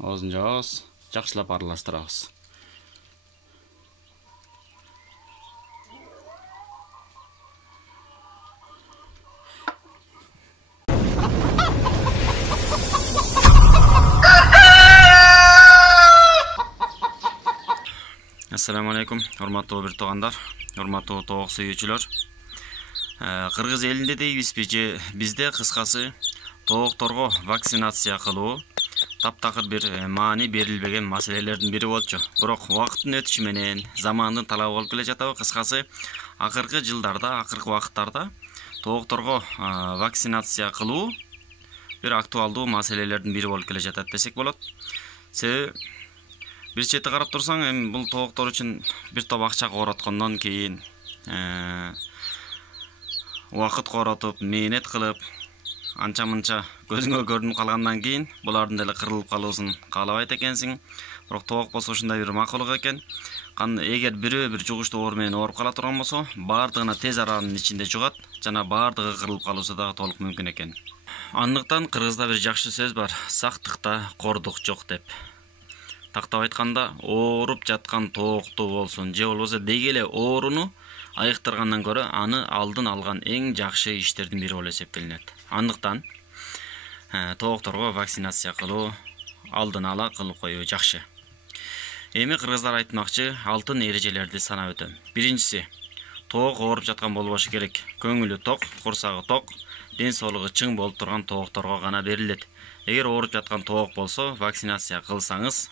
Оозун жабабыз, жакшылап аралаштырабыз. Assalamu alaikum, урматтуу бир туугандар, урматтуу тоок сүйүүчүлөр. Кыргыз элинде дейбизби же бизде кыскасы тоокторго вакцинация кылуу таптакыр бир маани берилбеген маселелердин бири болчу. Бирок убакыттын өтүшү менен замандын талабы болуп келе жатабы. Кыскасы акыркы жылдарда, акыркы убакыттарда тоокторго вакцинация кылуу бир актуалдуу маселелердин бири болуп келе жатат десек болот. Себеби бир чети карап турсаң, эми бул тооктор үчүн бир топ акча короткондон кийин убакыт коротуп, мээнет кылып, анча-мынча көзүңө көрүнүп калгандан кийин булардын деле кырылып калуусун каалабайт экенсиң. Бирок тоок болсо ушундай бир макулук экен. Эгер бирөө бир жугуштуу оору менен ооруп кала турган болсо, баардыгына тез аранын ичинде жугат жана баардыгы кырылып калуусу дагы толук мүмкүн экен. Андыктан кыргызда бир жакшы сөз бар: сактыкта кордук жок деп. Тактап айтканда, ооруп жаткан тоокту болсун же болбосо деги эле ооруну айыктыргандан көрө аны алдын алган эң жакшы иштердин бири болуп эсептелинет. Андыктан тоокторго вакцинация кылуу, алдын ала кылып коюу жакшы. Эми кыргыздар айтмакчы, алтын эрежелерди санап өтөм. Биринчиси, тоок ооруп жаткан болбошу керек. Көңүлү ток, курсагы ток, ден соолугу чың болуп турган тоокторго гана берилет. Эгер ооруп жаткан тоок болсо, вакцинация кылсаңыз,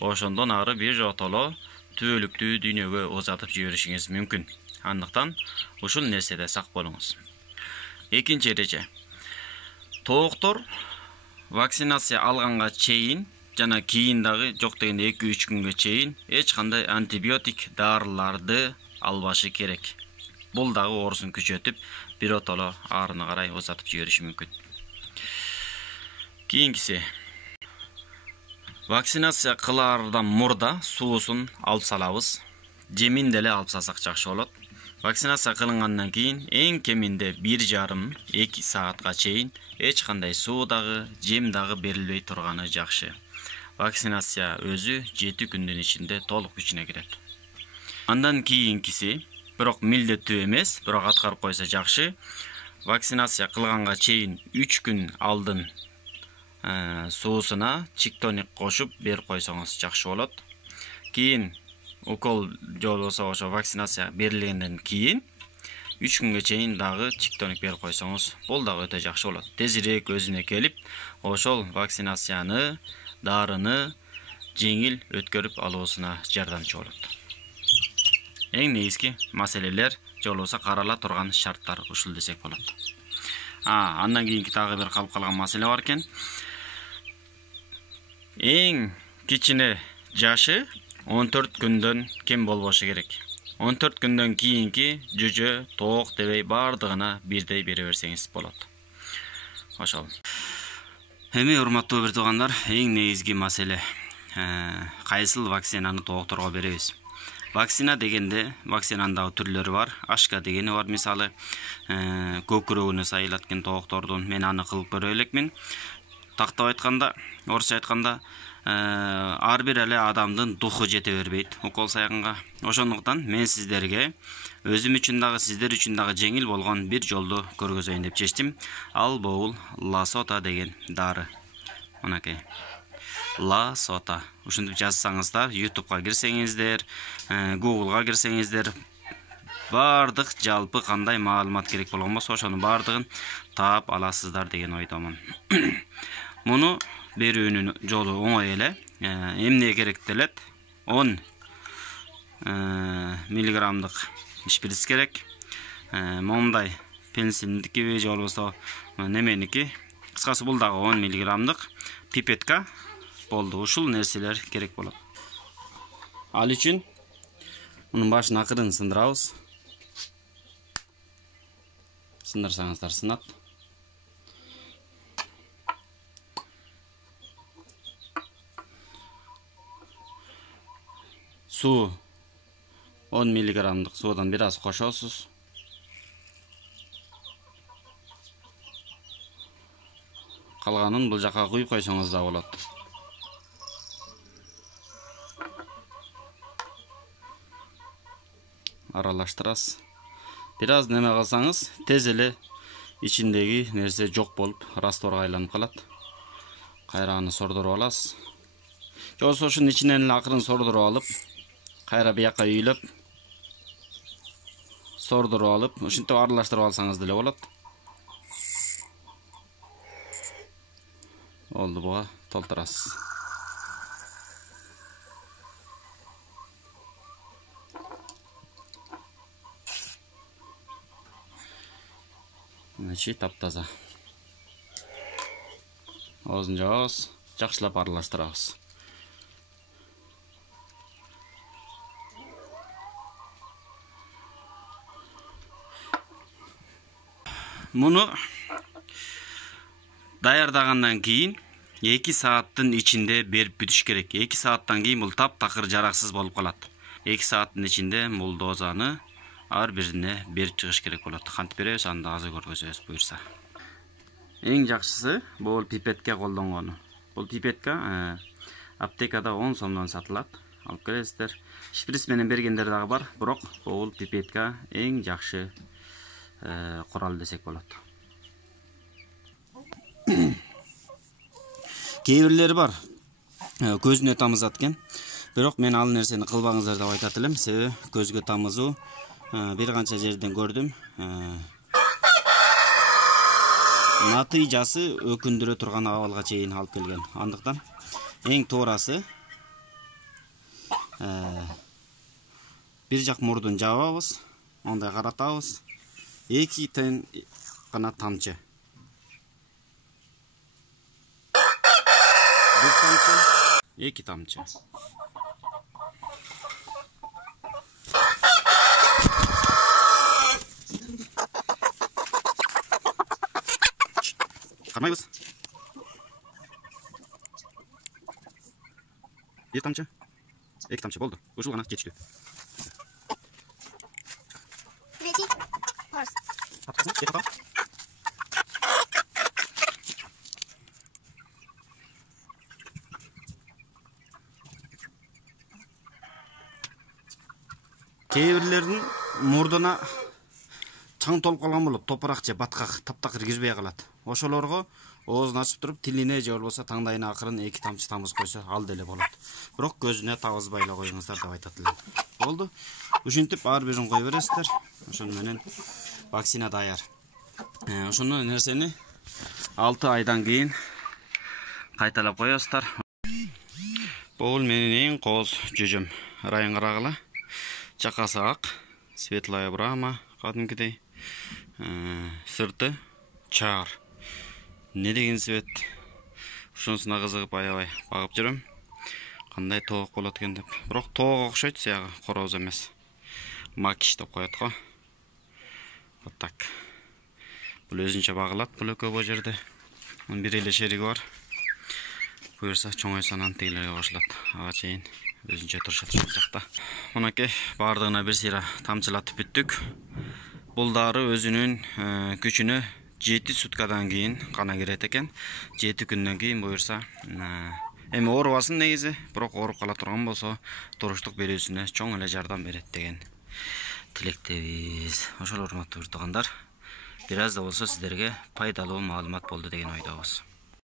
ошондон ары бир жотоло түбөлүктүү дүйнөгө узатып жиберишиңиз мүмкүн. Андыктан ушул нерседе сак болуңуз. Экинчи эреже. Тооктор вакцинация алганга чейин жана кийин дагы жок дегенде 2-3 күнгө чейин эч кандай антибиотик дарыларды албашы керек. Бул дагы оорусун күчөтүп, биротоло аарыны карай узатып жибериши мүмкүн. Кийинкиси, вакцинация кылаардан мурда суусун алып салабыз. Жемин деле алып салсак жакшы болот. Вакцинация кылынгандан кийин эң кеминде 1,5-2 саатка чейин эч кандай суу дагы, жем дагы берилбей турганы жакшы. Вакцинация өзү 7 күндүн ичинде толук күчүнө кирет. Андан кийинкиси, бирок милдеттүү эмес, бирок аткарып койсо жакшы. Вакцинация кылганга чейин 3 күн алдын суусуна чиктоник кошуп берип койсоңуз жакшы болот. Кийин укол же болбосо ошо вакцинация берилгенден кийин 3 күнгө чейин дагы чиктоник берип койсоңуз, бул дагы өтө жакшы болот. Тезирээк өзүнө келип, ошол вакцинацияны, дарыны жеңил өткөрүп алуусуна жардамчы болот. Эң негизги маселелер же болбосо карала турган шарттар ушул десек болот. Андан кийинки дагы бир калып калган маселе бар экен. Эң кичине жашы 14 күндөн кем болбошу керек. 14 күндөн кийинки жүжө, тоок дебей баардыгына бирдей бере берсеңиз болот. Ошол. Эми урматтуу бир туугандар, эң негизги маселе кайсыл вакцинаны тоокторго беребиз? Вакцина дегенде, вакцинанын дагы түрлөрү бар. Ашка дегени бар, мисалы, көкүрөгүнө сайылаткен тооктордун. Мен аны кылып көрө элекмин. Тактап айтканда, орусча айтканда, ар бир эле адамдын духу жете бербейт укол сайганга. Ошондуктан мен сиздерге өзүм үчүн дагы, сиздер үчүн дагы жеңил болгон бир жолду көргөзөйүн деп чечтим. Ал бул Ласота деген дары. Мынакей. Ласота. Ушинтип жазсаңыздар, YouTube'га кирсеңиздер, Google'га кирсеңиздер, баардык жалпы кандай маалымат керек болгон болсо, ошонун баардыгын таап аласыздар деген ойдомун. Муну берүүнүн жолу оңой эле. Эмне керек делет? 10 миллиграммдык шприц керек. Момундай пенсилиндики же болбосо неменики. Кыскасы бул дагы 10 миллиграммдык пипетка болду. Ушул нерселер керек болот. Ал үчүн мунун башын акырын сындырабыз. Сындырсаңыздар сынат. Суу 10 миллиграммдык суудан бир аз кошосуз. Калганын бул жака куюп койсоңуз да болот. аралаштырасыз. Biraz неме кылсаңыз, тез эле ичиндеги нерсе жок болуп, растворга айланып калат. Кайра аны сордуруп аласыз. Же болбосо ушунун ичинен эле акырын сордуруп алып, кайра бияка үйүлөп, сордуруп алып, ушинтип аралаштырып алсаңыз деле болот. Oldu, буга толтурасыз. Мынчи таптаза. Оозун жабабыз, жакшылап аралаштырабыз. Муну даярдагандан кийин 2 сааттын ичинде берип бүтүш керек. 2 сааттан кийин бул таптакыр жараксыз болуп калат. 2 сааттын ичинде бул дозаны ар бирине берип чыгыш керек болот. Кантип беребиз, аны азыр көргөзөбүз буйрса. Эң жакшысы бул пипетке колдонгону. Бул пипетка аптекада 10 сомдон сатылат. Алып келесиздер. Шприц менен бергендер дагы бар, бирок бул пипетка эң жакшы курал десек болот. Кейбирлери бар, көзүнө тамызат экен. Бирок мен ал нерсени кылбаңыздар деп айтат элем. Себеби көзгө тамызуу бир канча жерден көрдүм. Натыйжасы өкүндүрө турган абалга чейин алып келген. Андыктан эң тоорасы бир жак мурдун жабабыз, ондай каратабыз. 2 тен гана тамчы. 1 тамчы, 2 тамчы. Кармайбыз. 1 тамчы, 2 тамчы болду. Ушул гана жетиштүү. Кейбирлердин мурдуна чаң толуп калган болот, топурак же баткак таптакыр кирбей калат. Ошолорго оозун ачып туруп, тилине же болбосо таңдайына акырын 2 тамчы тамыз койсо ал деле болот. Бирок көзүнө табызбай эле коюңуздар деп айтат элем. Болду. Ушинтип ар бирин кое бересиздер. Ошону менен вакцина даяр. Ошону нерсени 6 айдан кийин кайталап коесуздар. Бул менин эң кооз жүжөм. Райын карагыла. Жакасы ак, светлая брама, кадимкидей. Сырты чаар. Не деген свет? Ушунусуна кызыгып аябай багып жүрөм. Кандай тоок болот экен деп. Бирок тоого окшойт, сыягы корооз эмес. Макиш деп коет го. Вот так. Бул өзүнчө багылат бул экөө жерде. Мунун бир эле шериги бар. Буюрса чоңойсо антигилерге кошулат. Ага чейин өзүнчө турушат ушул жакта. Мынакей бардыгына бир сыйра тамчылатып бүттүк. Бул дары өзүнүн күчүнө 7 суткадан кийин гана кирет экен. 7 күндөн кийин буюрса эми оорубасын негизи, бирок ооруп кала турган болсо туруштук берүүсүнө чоң эле жардам берет деген тилектебиз. Ошол урматтуу угуртугандар, бир аз да болсо сиздерге пайдалуу маалымат болду деген ойдобуз.